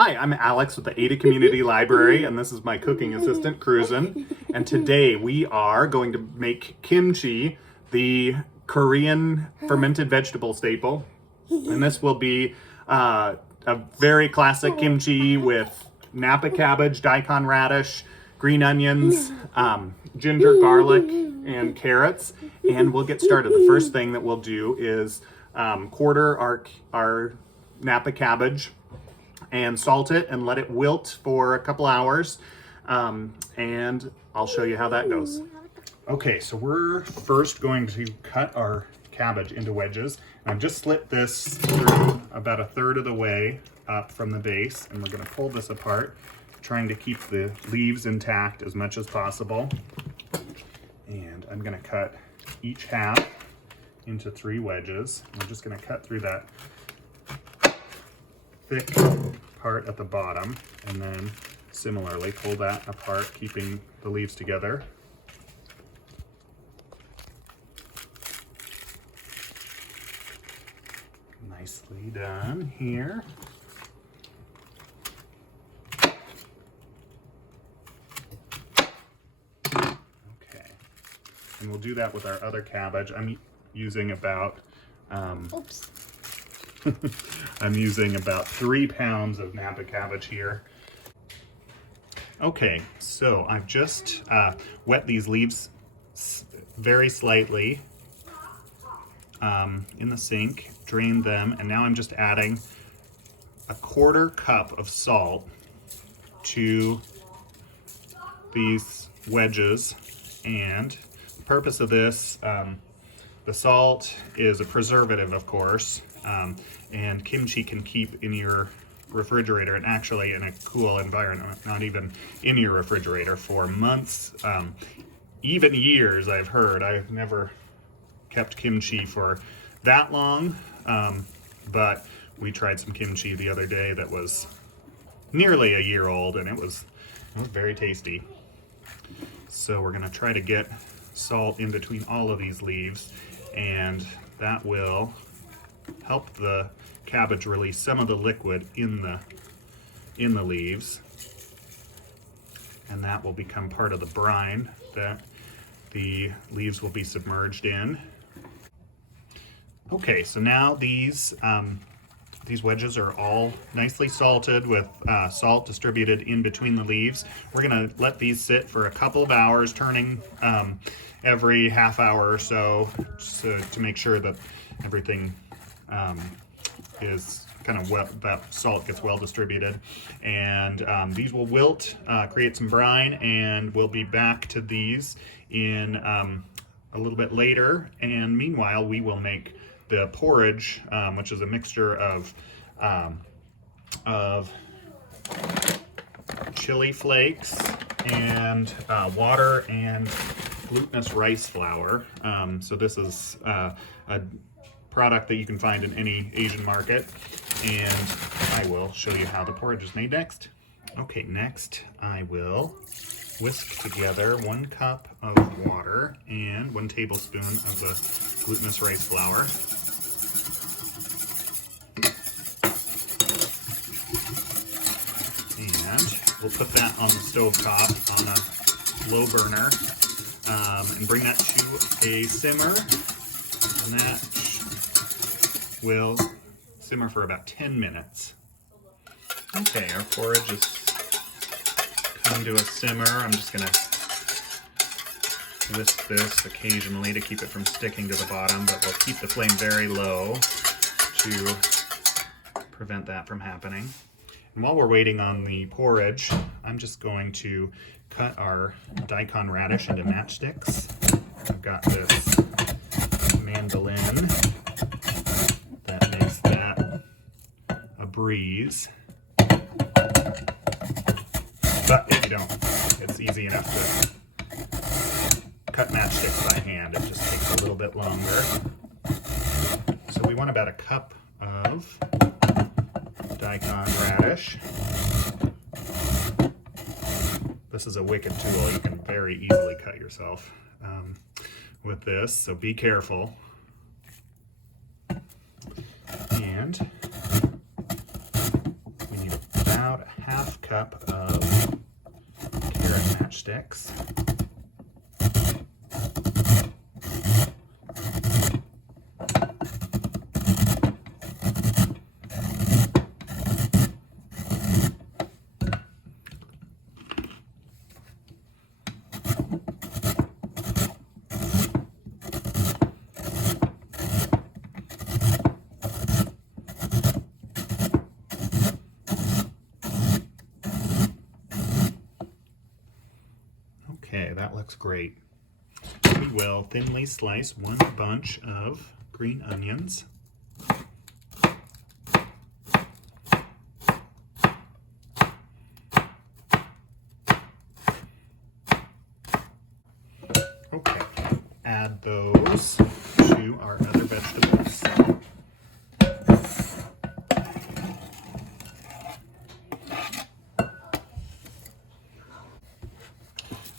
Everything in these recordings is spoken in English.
Hi, I'm Alex with the Ada Community Library, and this is my cooking assistant, Cruisin'. And today we are going to make kimchi, the Korean fermented vegetable staple. And this will be a very classic kimchi with Napa cabbage, daikon radish, green onions, ginger, garlic, and carrots. And we'll get started. The first thing that we'll do is quarter our Napa cabbage and salt it and let it wilt for a couple hours. And I'll show you how that goes. Okay, so we're first going to cut our cabbage into wedges. And I've just slit this through about a third of the way up from the base, and we're gonna pull this apart, trying to keep the leaves intact as much as possible. And I'm gonna cut each half into 3 wedges. I'm just gonna cut through that thick part at the bottom, and then similarly pull that apart, keeping the leaves together. Nicely done here. Okay, and we'll do that with our other cabbage. I'm using about I'm using about 3 pounds of Napa cabbage here. Okay, so I've just wet these leaves very slightly in the sink, drained them, and now I'm just adding a 1/4 cup of salt to these wedges. And the purpose of this, the salt is a preservative, of course, and kimchi can keep in your refrigerator, and actually in a cool environment, not even in your refrigerator, for months, even years. I've heard. I've never kept kimchi for that long, but we tried some kimchi the other day that was nearly a year old, and it was very tasty. So we're gonna try to get salt in between all of these leaves, and that will help the cabbage release some of the liquid in the leaves, and that will become part of the brine that the leaves will be submerged in. Okay, so now these wedges are all nicely salted with salt distributed in between the leaves. We're gonna let these sit for a couple of hours, turning every half hour or so, to make sure that everything is kind of that salt gets well distributed. And these will wilt, create some brine, and we'll be back to these in a little bit later. And meanwhile, we will make the porridge, which is a mixture of chili flakes and water and glutinous rice flour. So this is a product that you can find in any Asian market, and I will show you how the porridge is made next. Okay, next I will whisk together 1 cup of water and 1 tablespoon of the glutinous rice flour. And we'll put that on the stove top on a low burner, and bring that to a simmer, and that will simmer for about 10 minutes. Okay, our porridge has come to a simmer. I'm just gonna whisk this occasionally to keep it from sticking to the bottom, but we'll keep the flame very low to prevent that from happening. And while we're waiting on the porridge, I'm just going to cut our daikon radish into matchsticks. I've got this mandolin that makes that a breeze. But if you don't, it's easy enough to cut matchsticks by hand. It just takes a little bit longer. So we want about a cup of daikon radish. This is a wicked tool. You can very easily cut yourself with this, so be careful. And we need about cup of carrot matchsticks. Okay, that looks great. We will thinly slice one bunch of green onions. Okay, add those to our other vegetables.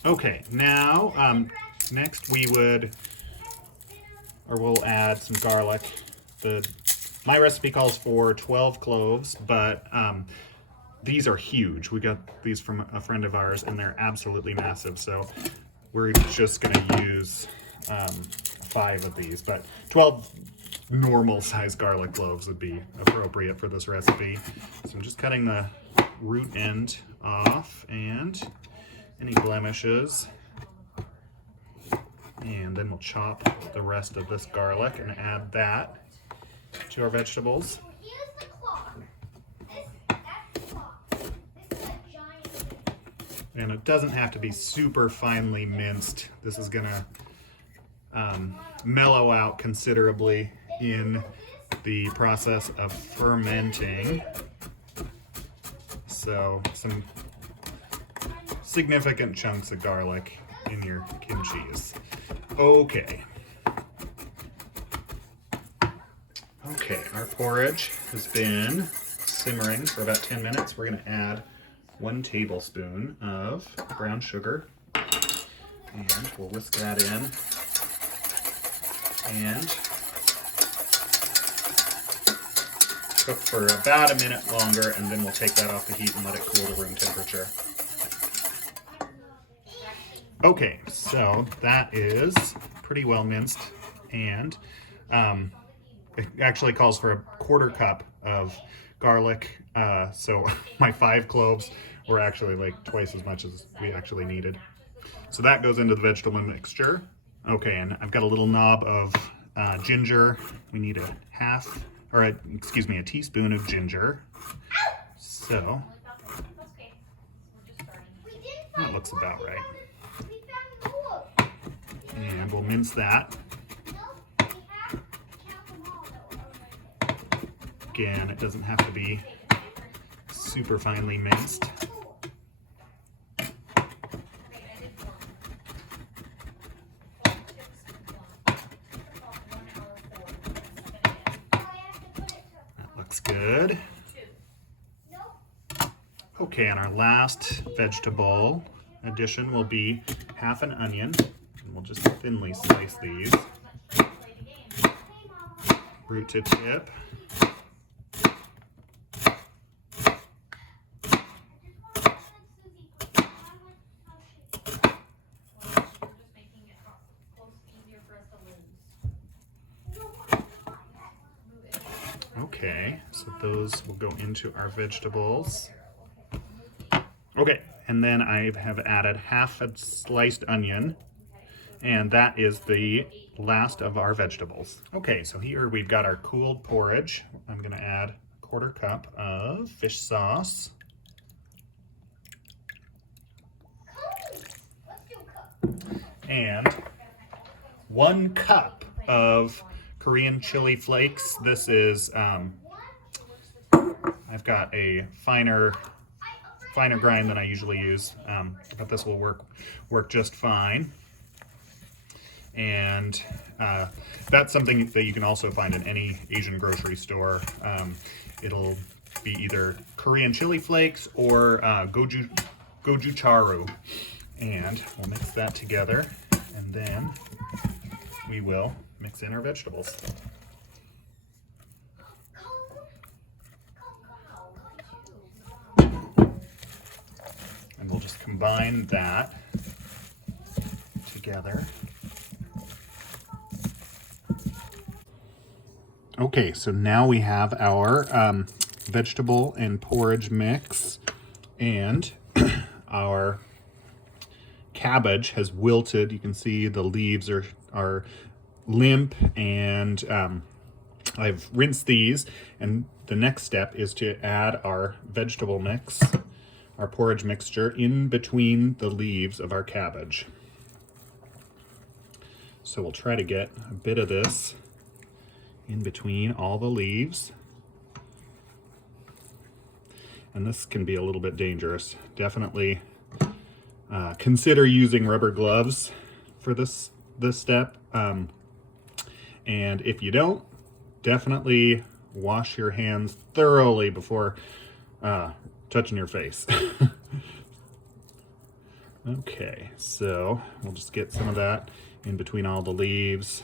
Okay, now next we'll add some garlic. My recipe calls for 12 cloves, but these are huge. We got these from a friend of ours, and they're absolutely massive. So we're just going to use 5 of these, but 12 normal size garlic cloves would be appropriate for this recipe. So I'm just cutting the root end off and any blemishes. And then we'll chop the rest of this garlic and add that to our vegetables. And it doesn't have to be super finely minced. This is gonna mellow out considerably in the process of fermenting. So some significant chunks of garlic in your kimchis. Okay. Okay, our porridge has been simmering for about 10 minutes. We're gonna add 1 tablespoon of brown sugar, and we'll whisk that in, and cook for about a minute longer, and then we'll take that off the heat and let it cool to room temperature. Okay, so that is pretty well minced, and it actually calls for a 1/4 cup of garlic, so my 5 cloves were actually like twice as much as we actually needed. So that goes into the vegetable mixture. Okay, and I've got a little knob of ginger. We need a teaspoon of ginger. So that looks about right. And we'll mince that. Again, it doesn't have to be super finely minced. That looks good. Okay, and our last vegetable addition will be half an onion. And we'll just thinly slice these, root to tip. Okay, so those will go into our vegetables. Okay, and then I have added half a sliced onion, and that is the last of our vegetables. Okay, so here we've got our cooled porridge. I'm gonna add 1/4 cup of fish sauce. And 1 cup of Korean chili flakes. This is, I've got a finer grind than I usually use, but this will work just fine. And that's something that you can also find in any Asian grocery store. It'll be either Korean chili flakes or gochugaru. And we'll mix that together, and then we will mix in our vegetables. combine that together. Okay, so now we have our vegetable and porridge mix, and our cabbage has wilted. You can see the leaves are limp, and I've rinsed these, and the next step is to add our vegetable mix, our porridge mixture, in between the leaves of our cabbage. So we'll try to get a bit of this in between all the leaves. And this can be a little bit dangerous. Definitely consider using rubber gloves for this step. And if you don't, definitely wash your hands thoroughly before touching your face. Okay, so we'll just get some of that in between all the leaves.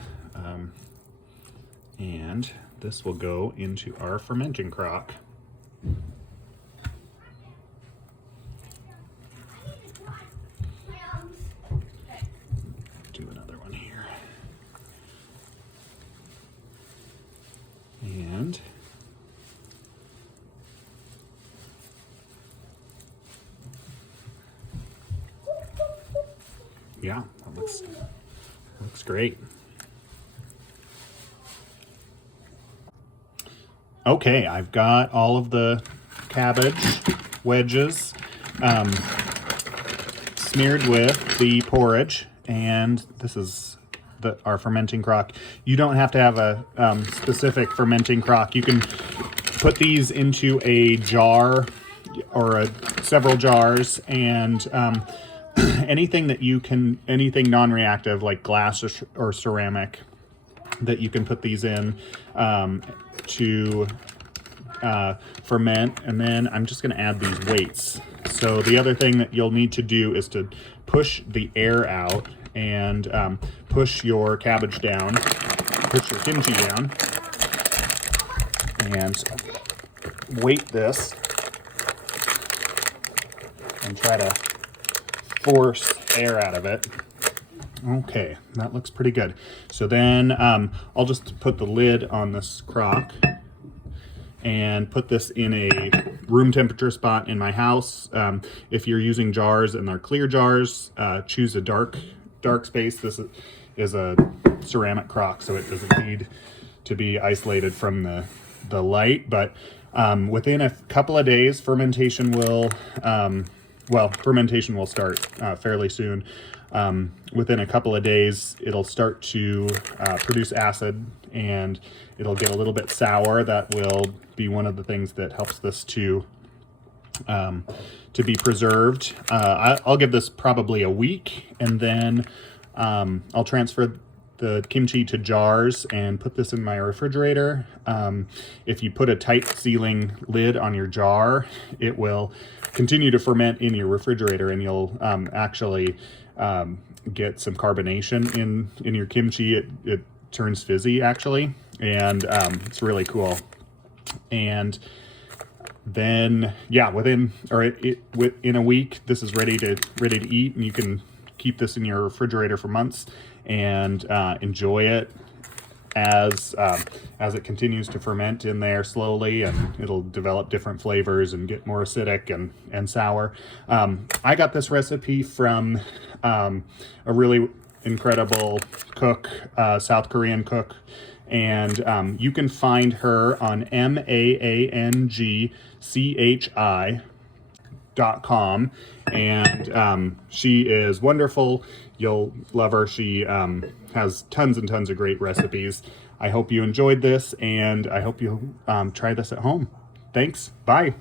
And this will go into our fermenting crock. Do another one here. And yeah, that looks great. Okay, I've got all of the cabbage wedges smeared with the porridge, and this is our fermenting crock. You don't have to have a specific fermenting crock. You can put these into a jar or several jars, and anything non-reactive like glass or ceramic that you can put these in to ferment. And then I'm just going to add these weights. So the other thing that you'll need to do is to push the air out and push your cabbage down, push your kimchi down, and weight this and try to force air out of it. Okay, that looks pretty good. So then I'll just put the lid on this crock and put this in a room temperature spot in my house. If you're using jars and they're clear jars, choose a dark space. This is a ceramic crock, so it doesn't need to be isolated from the light. But within a couple of days, fermentation will start fairly soon. Within a couple of days, it'll start to produce acid, and it'll get a little bit sour. That will be one of the things that helps this to be preserved. I'll give this probably a week, and then I'll transfer the kimchi to jars and put this in my refrigerator. If you put a tight sealing lid on your jar, it will continue to ferment in your refrigerator, and you'll actually get some carbonation in your kimchi. It turns fizzy actually, and it's really cool. And then within a week, this is ready to eat, and you can keep this in your refrigerator for months and enjoy it as it continues to ferment in there slowly, and it'll develop different flavors and get more acidic and sour. I got this recipe from a really incredible cook, South Korean cook, and you can find her on maangchi.com, and she is wonderful. You'll love her. She has tons and tons of great recipes. I hope you enjoyed this, and I hope you try this at home. Thanks. Bye.